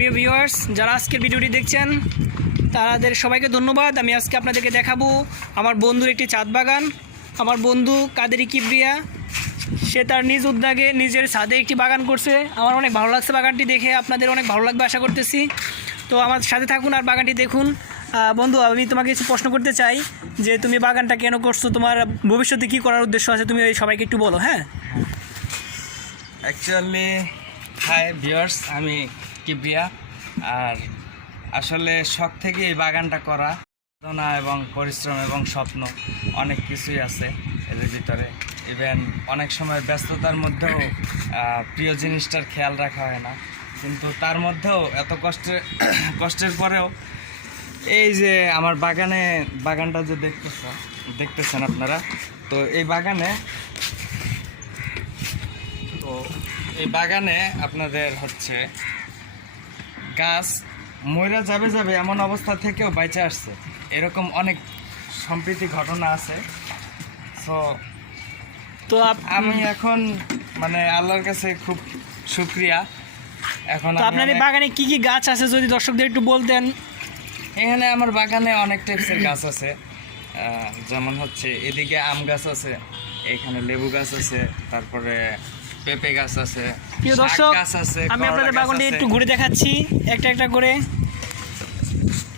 প্রিয় ভিউয়ার্স যারা আজকের ভিডিওটি দেখছেন, তাদের সবাইকে ধন্যবাদ। আমি আজকে আপনাদেরকে দেখাবো আমার বন্ধুর একটি চাঁদ বাগান। আমার বন্ধু কাদেরি কিবরিয়া, সে তার নিজ উদ্যোগে নিজের ছাদে একটি বাগান করছে। আমার অনেক ভালো লাগছে বাগানটি দেখে, আপনাদের অনেক ভালো লাগবে আশা করতেছি। তো আমার সাথে থাকুন আর বাগানটি দেখুন। বন্ধু, আমি তোমাকে কিছু প্রশ্ন করতে চাই যে তুমি বাগানটা কেন করছ? তোমার ভবিষ্যতে কী করার উদ্দেশ্য আছে? তুমি ওই সবাইকে একটু বলো হ্যাঁ? অ্যাকচুয়ালি হাই ভিউয়ার্স আমি কিবরিয়া আর আসলে শখ থেকে এই বাগানটা করা, সাধনা এবং পরিশ্রম এবং স্বপ্ন, অনেক কিছুই আছে এদের ভিতরে। ইভেন অনেক সময় ব্যস্ততার মধ্যেও প্রিয় জিনিসটার খেয়াল রাখা হয় না। কিন্তু তার মধ্যেও এত কষ্টের কষ্টের পরেও এই যে আমার বাগানে, বাগানটা যে দেখতেছ, দেখতেছেন আপনারা? তো এই বাগানে, তো এই বাগানে আপনাদের হচ্ছে গাছ ময়রা যাবে যাবে এমন অবস্থা থেকেও বাইচে আসছে। এরকম অনেক সম্প্রীতি ঘটনা আছে। তো তো আমি এখন মানে আল্লাহর কাছে খুব শুক্রিয়া। এখন আপনার এই বাগানে কি কি গাছ আছে যদি দর্শকদের একটু বলতেন? এখানে আমার বাগানে অনেক টাইপসের গাছ আছে। যেমন হচ্ছে এদিকে আম গাছ আছে এখানে লেবু গাছ আছে তারপরে পেঁপে গাছ আছে প্রিয় দর্শক আমি আপনাদের বাগানটি একটু ঘুরে দেখাচ্ছি একটা একটা করে।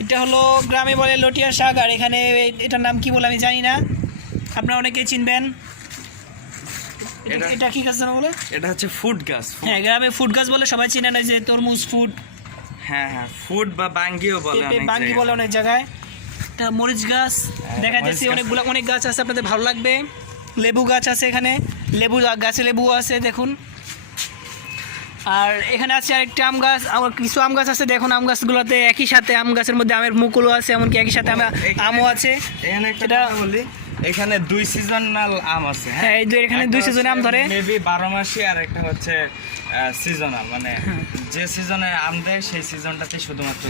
এটা হলো গ্রামে বলে লটিয়ার শাক আর এখানে এটার নাম কি বলে আমি জানি না। আপনারা অনেকেই চিনবেন। এটা- কি গাছ জানো বলে? এটা হচ্ছে ফুড গাছ হ্যাঁ গ্রামে ফুড গাছ বলে সবাই চিনে না যে তরমুজ ফুড হ্যাঁ হ্যাঁ ফুড বা বাঙ্গিও বলে অনেক বাঙ্গি জায়গায়। বলে অনেক জায়গায়। এটা মরিচ গাছ। হ্যাঁ, দেখা যাচ্ছে। অনেকগুলো অনেক গাছ আছে আপনাদের ভালো লাগবে। লেবু গাছ আছে এখানে। লেবু গাছে লেবু আছে দেখুন। আর এখানে আছে আরেকটা আম গাছ আমার কিছু আম গাছ আছে দেখুন আম গাছগুলোতে একই সাথে আম গাছের মধ্যে আমের মুকুলও আছে এমনকি একই সাথে আমও আছে। এখানে একটা বলি এখানে দুই সিজনাল আম আছে হ্যাঁ? এই দুই এখানে দুই সিজনে আম ধরে। মেবি বারো মাসি আর একটা হচ্ছে সিজনাল মানে হ্যাঁ। যে সিজনে আম দেয় সেই সিজনটাতে শুধুমাত্র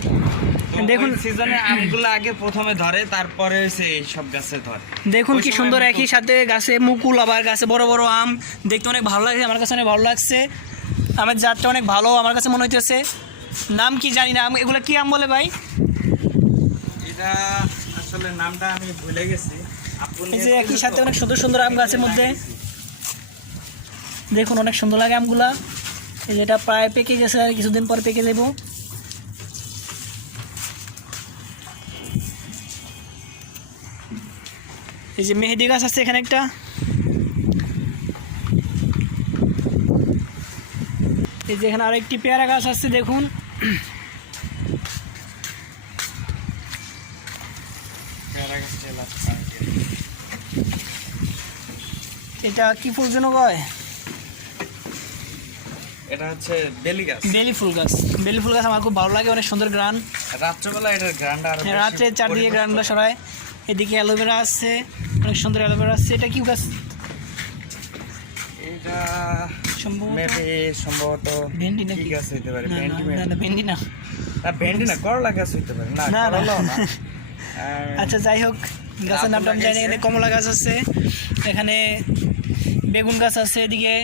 দেখুন- সিজনে আমগুলো আগে প্রথমে ধরে তারপরে হচ্ছে সব গাছে ধরে। দেখুন কি সুন্দর একই সাথে গাছে মুকুল আবার গাছে বড় বড় আম। দেখতে অনেক ভালো লাগছে আমার কাছে অনেক ভালো লাগছে। আমের জাতটা অনেক ভালো আমার কাছে মনে হইতেছে। নাম কি জানি না এগুলো কি আম বলে ভাই? এটা আসলে নামটা আমি ভুলে গেছি। এই যে একই সাথে অনেক সুন্দর সুন্দর আম গাছের মধ্যে। দেখুন অনেক সুন্দর লাগে আমগুলা। এই যেটা প্রায় পেকে গেছে আর কিছুদিন পর পেকে দেবো। এই যে মেহেদি গাছ আছে এখানে একটা। এই যে এখানে আরেকটি পেয়ারা গাছ আছে দেখুন। এটা কি ফুল যেন কয় এটা হচ্ছে বেলি গাছ। বেলি ফুল গাছ। বেলি ফুল গাছ আমার খুব ভালো লাগে অনেক সুন্দর গ্রান। রাত্রেবেলা এটার গ্রান্ড আর হ্যাঁ, রাত্রে চারদিকে গ্রানগুলো সরায় এদিকে অ্যালোভেরা আছে অনেক সুন্দর অ্যালোভেরা আছে। এটা কি গাছ? এটা সম্ভবত সম্ভবত ভেন্ডি? কি গাছ হইতে পারে? না, না, ভেন্ডি না, ভেন্ডি না। না করলা গাছ হইতে পারে। না না, না। না। আচ্ছা যাই হোক গাছের নামটা আমি জানি না। এখানে কমলা গাছ আছে। এখানে বেগুন গাছ আছে এদিকে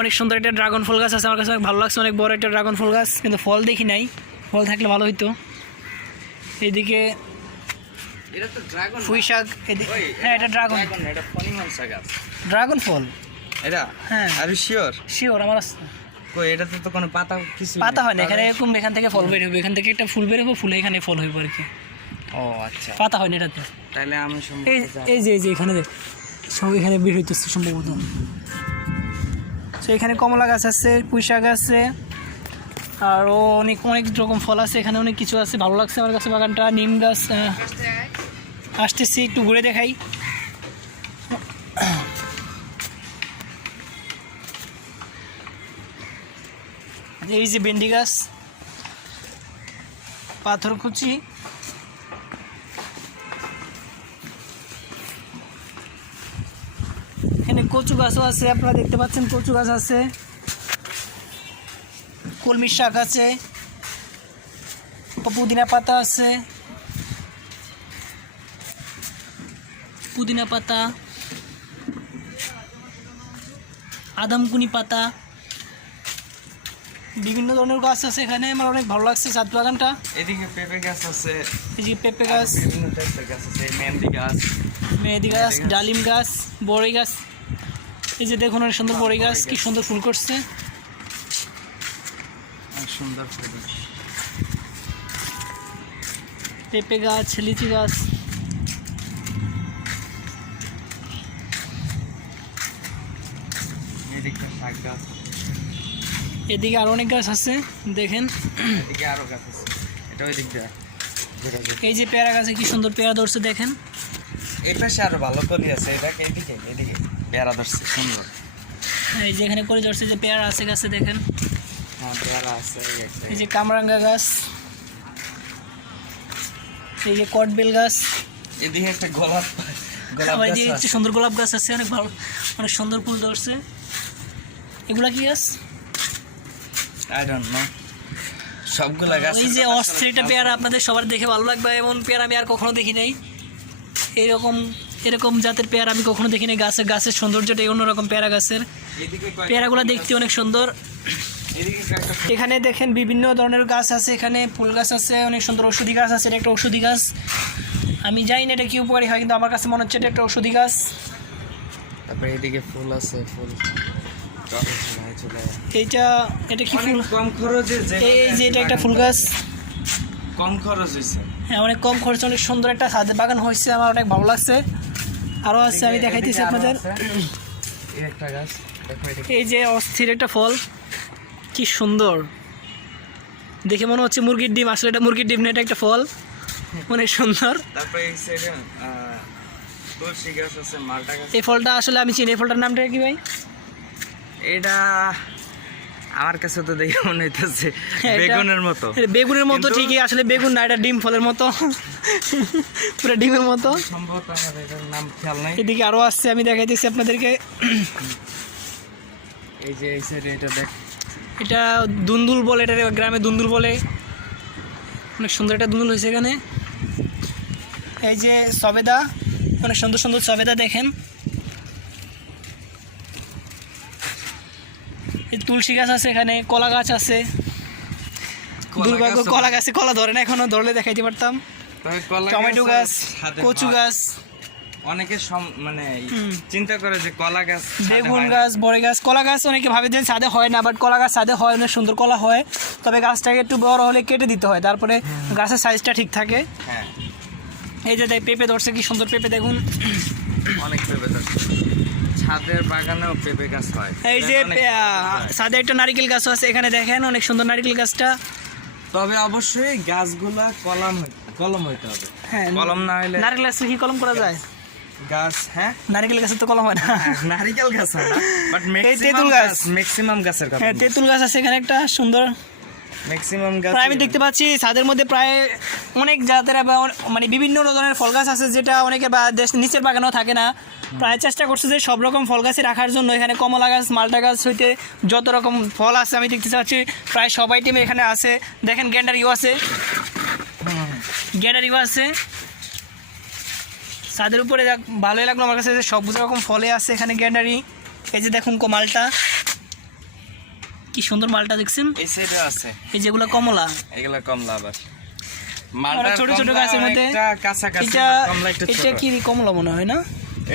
অনেক সুন্দর একটা ড্রাগন ফুল গাছ আছে। আমার কাছে অনেক ভালো লাগছে অনেক বড় একটা ড্রাগন ফুল গাছ কিন্তু ফল দেখি নাই। ফল থাকলে ভালো হইতো। এদিকে এটা তো ড্রাগন শাক হ্যাঁ এটা ড্রাগন এটা ফনিমনসা গাছ ড্রাগন ফল এটা? হ্যাঁ। আর শিওর শিওর আমার কই এটাতে তো কোনো পাতা কিছু পাতা হয় না এখানে এরকম এখান থেকে ফল বের হবে এখান থেকে একটা ফুল বের হবে ফুলে এখানে ফল হইব আর কি। ও আচ্ছা। পাতা হয় না এটাতে। তাহলে আমি এই যে এই যে এখানে সব এখানে বের হইতেছে সম্ভবত। তো এখানে কমলা গাছ আছে পুঁই শাক আছে আরও অনেক অনেক রকম ফল আছে এখানে অনেক কিছু আছে ভালো লাগছে আমার কাছে বাগানটা নিম গাছ আহ, আসতেছি, একটু ঘুরে দেখাই। এই যে ভেন্ডি গাছ পাথরকুচি এখানে কচু গাছও আছে, আপনারা দেখতে পাচ্ছেন কচু গাছ আছে। কলমির শাক আছে, পুদিনা পাতা আছে। পুদিনা পাতা আদমকুনি পাতা বিভিন্ন ধরনের গাছ আছে এখানে। আমার অনেক ভালো লাগছে ছাদ বাগানটা। এদিকে পেঁপে গাছ আছে। এই যে পেঁপে গাছ। বিভিন্ন টাইপের গাছ আছে। মেহেন্দি গাছ। মেহেদি গাছ ডালিম গাছ বড়ই গাছ। এই যে দেখুন অনেক সুন্দর বড়ই গাছ কি সুন্দর ফুল করছে। সুন্দর পেঁপে গাছ লিচু গাছ। এদিকে শাক গাছ অনেক গাছ আছে দেখেন। এদিকে আরও গাছ আছে। এটা ওই। এই যে পেয়ারা গাছে কি সুন্দর পেয়ারা ধরছে দেখেন। এই পাশে আরও ভালো কলি আছে এটাকে এদিকে এদিকে। পেয়ারা ধরছে সুন্দর। এই যে এখানে ধরছে যে পেয়ারা আছে গাছে দেখেন। হ্যাঁ পেয়ারা আছে এই যে কামরাঙ্গা গাছ। এই যে কটবেল গাছ। এদিকে একটা গোলাপ গোলাপ গাছ সুন্দর গোলাপ গাছ আছে অনেক ভালো অনেক সুন্দর ফুল ধরছে। এগুলা কি গাছ? আই ডোন্ট নো সবগুলা গাছ এই যে অস্থিরটা পেয়ারা আপনাদের সবার দেখে ভালো লাগবে এমন পেয়ারা আমি আর কখনো দেখি নাই। এরকম এরকম জাতের পেয়ারা আমি কখনো দেখি নাই গাছের গাছের সৌন্দর্যটা অন্যরকম পেয়ারা গাছের। পেয়ারাগুলো দেখতে অনেক সুন্দর। এখানে দেখেন বিভিন্ন ধরনের গাছ আছে এখানে ফুল গাছ আছে অনেক সুন্দর ওষুধি গাছ আছে এটা একটা ওষুধি গাছ। আমি জানি না এটা কি উপকারী হয় কিন্তু আমার কাছে মনে হচ্ছে এটা একটা ওষুধি গাছ। তারপরে এদিকে ফুল আছে ফুল। এইটা এটা কি ফুল? কম খরচে এই যে এটা একটা ফুল গাছ। কম খরচ হয়েছে হ্যাঁ অনেক কম খরচে অনেক সুন্দর একটা ছাদের বাগান হয়েছে আমার অনেক ভালো লাগছে। আরও আছে আমি দেখাইতেছি আপনাদের। এই একটা গাছ এই যে অস্থির একটা ফল কি সুন্দর। দেখে মনে হচ্ছে মুরগির ডিম আসলে এটা মুরগির ডিম না এটা একটা ফল। অনেক সুন্দর। এই ফলটা আসলে আমি চিনি এই ফলটার নামটা কি ভাই? এটা আমার কাছে তো দেখে মনে হইতেছে বেগুনের মতো। বেগুনের মতো ঠিকই আসলে বেগুন না এটা ডিম ফলের মতো। পুরো ডিমের মতো। সম্ভবত আমার এটার নাম খেয়াল নাই। এদিকে আরও আসছে আমি দেখাইতেছি আপনাদেরকে। এই যে এই সাইডে এটা দেখ। এটা দুন্দুল বলে এটা গ্রামে দুন্দুল বলে। অনেক সুন্দর একটা দুন্দুল হয়েছে এখানে। এই যে সবেদা অনেক সুন্দর সুন্দর সবেদা দেখেন। তুলসী গাছ আছে এখানে কলা গাছ আছে। কলা দুর্ভাগ্য কলা গাছে কলা ধরে না এখনও ধরলে দেখাইতে পারতাম। টমেটো গাছ কচু গাছ। অনেকে মানে চিন্তা করে যে কলা গাছ বেগুন গাছ বড় গাছ কলা গাছ অনেকে ভাবে যে ছাদে হয় না বাট কলা গাছ ছাদে হয় অনেক সুন্দর কলা হয়। তবে গাছটাকে একটু বড় হলে কেটে দিতে হয় তারপরে গাছের সাইজটা ঠিক থাকে। হ্যাঁ। এই যে দেখ পেঁপে ধরছে কি সুন্দর পেঁপে দেখুন। অনেক পেঁপে গাছ ছাদের বাগানেও পেঁপে গাছ হয়। এই যে ছাদে একটা নারিকেল গাছ আছে এখানে দেখেন অনেক সুন্দর নারিকেল গাছটা। তবে অবশ্যই গাছগুলা কলম কলম হইতে হবে। হ্যাঁ কলম না নারিকেল গাছে কি কলম করা যায়? গাছ হ্যাঁ? নারিকেল গাছে তো কলম হয় না। নারিকেল গাছ হয় বাট তেঁতুল ম্যাক্সিমাম গাছ। গাছ। ম্যাক্সিমাম গাছের কথা হ্যাঁ তেঁতুল গাছ আছে এখানে একটা সুন্দর ম্যাক্সিমাম গাছ আমি দেখতে পাচ্ছি ছাদের মধ্যে প্রায় অনেক জাতের মানে বিভিন্ন ধরনের ফল গাছ আছে যেটা অনেকে বা নিচের বাগানেও থাকে না। প্রায় চেষ্টা করছে যে সব রকম ফল গাছে রাখার জন্য। এখানে কমলা গাছ মালটা গাছ হইতে যত রকম ফল আছে আমি দেখতে পাচ্ছি প্রায় সব আইটেম এখানে আছে। দেখেন গ্যান্ডারিও আছে। গ্যান্ডারিও আছে। ছাদের উপরে ভালোই লাগল আমার কাছে যে সব রকম ফলে আছে এখানে গ্যান্ডারি। এই যে দেখুন কো মালটা। কি সুন্দর মালটা দেখছেন? এই সাইডে আছে। এই যেগুলো কমলা। এগুলা কমলা আবার। মালটা ছোট ছোট গাছের মধ্যে এটা but কমলা একটু এটা কি কমলা মনে হয় না?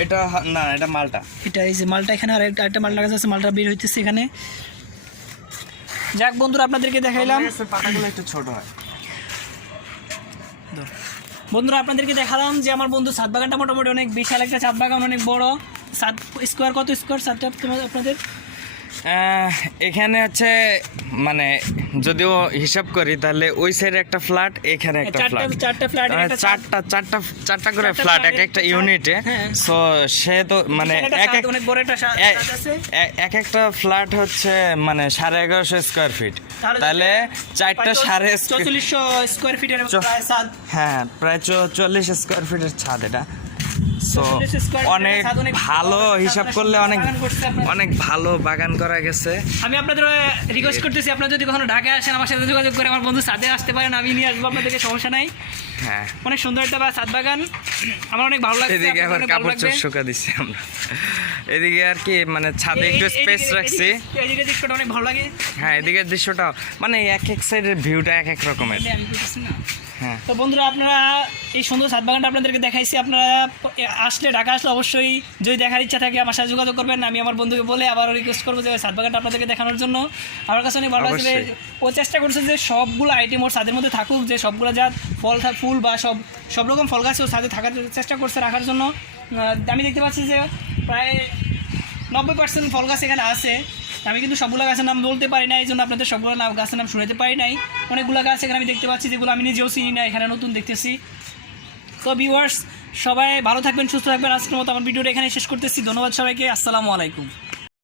এটা না এটা মালটা। এটা এই যে মালটা এখানে আর একটা একটা মালটা গাছ আছে মালটা বের হইতেছে এখানে। যাক বন্ধুরা আপনাদেরকে দেখাইলাম। পাতাগুলো একটু ছোট হয়। বন্ধুরা আপনাদেরকে দেখালাম যে আমার বন্ধু ছাদ বাগানটা মোটামুটি অনেক বিশাল একটা ছাদ বাগান অনেক বড়। সাত স্কোয়ার কত স্কোয়ার? তোমাদের আপনাদের? এখানে হচ্ছে মানে যদিও হিসাব করি তাহলে ওই সাইডে একটা ফ্ল্যাট এখানে একটা ফ্ল্যাট চারটা ফ্ল্যাট চারটা চারটা চারটা করে ফ্ল্যাট এক একটা ইউনিটে হ্যাঁ। সো সে তো মানে এক এক অনেক বড় একটা সা- এক একটা ফ্ল্যাট হচ্ছে মানে সাড়ে এগারোশো স্কোয়ার ফিট তাহলে চারটা সাড়ে চৌচল্লিশশো স্কোয়ার ফিটের হ্যাঁ প্রায় চল্লিশ স্কোয়ার ফিটের ছাদ এটা। সো 44 square meter অনেক ভালো হিসাব করলে অনেক। অনেক ভালো বাগান করা গেছে। আমি আপনাদের রিকোয়েস্ট করতেছি আপনারা যদি কখনো ঢাকায় আসেন আমার সাথে যোগাযোগ করে আমার বন্ধু সাথে আসতে পারেন আমি নিয়ে আসব আপনাদেরকে সমস্যা নাই। হ্যাঁ। অনেক সুন্দর একটা বা ছাদ বাগান আমার অনেক ভালো লাগছে এদিকে আবার কাপড় চোর শুকা দিচ্ছি আমরা। এদিকে আর কি মানে ছাদে একটু স্পেস রাখছি এদিকে- এদিকে দৃশ্যটা অনেক ভালো লাগে। হ্যাঁ এদিকের দৃশ্যটা মানে এক এক সাইডের ভিউটা এক এক রকমের। হ্যাঁ। তো বন্ধুরা আপনারা এই সুন্দর ছাদ বাগানটা আপনাদেরকে দেখাইছি। আপনারা আসলে ঢাকা আসলে অবশ্যই যদি দেখার ইচ্ছা থাকে আমার সাথে যোগাযোগ করবেন। আমি আমার বন্ধুকে বলে আবার রিকোয়েস্ট করব যে ছাদ বাগানটা আপনাদেরকে দেখানোর জন্য। আমার কাছে অনেক ভালো লাগছে ও চেষ্টা করছে যে সবগুলো আইটেম ওর ছাদের মধ্যে থাকুক যে সবগুলো জাত ফল ফুল বা সব সব রকম ফল গাছ ওর ছাদে থাকার চেষ্টা করছে রাখার জন্য। আমি দেখতে পাচ্ছি যে প্রায় নব্বই পার্সেন্ট ফল গাছ এখানে আছে। আমি কিন্তু সবগুলো গাছের নাম বলতে পারি না এই জন্য আপনাদের সবগুলো নাম গাছের নাম শুনাতে পারি নাই। অনেকগুলো গাছ এখানে আমি দেখতে পাচ্ছি, যেগুলো আমি নিজেও চিনি না, এখানে নতুন দেখতেছি। তো ভিউয়ার্স সবাই ভালো থাকবেন, সুস্থ থাকবেন। আজকের মতো আমার ভিডিওটা এখানে শেষ করতেছি। ধন্যবাদ সবাইকে, আসসালামু আলাইকুম।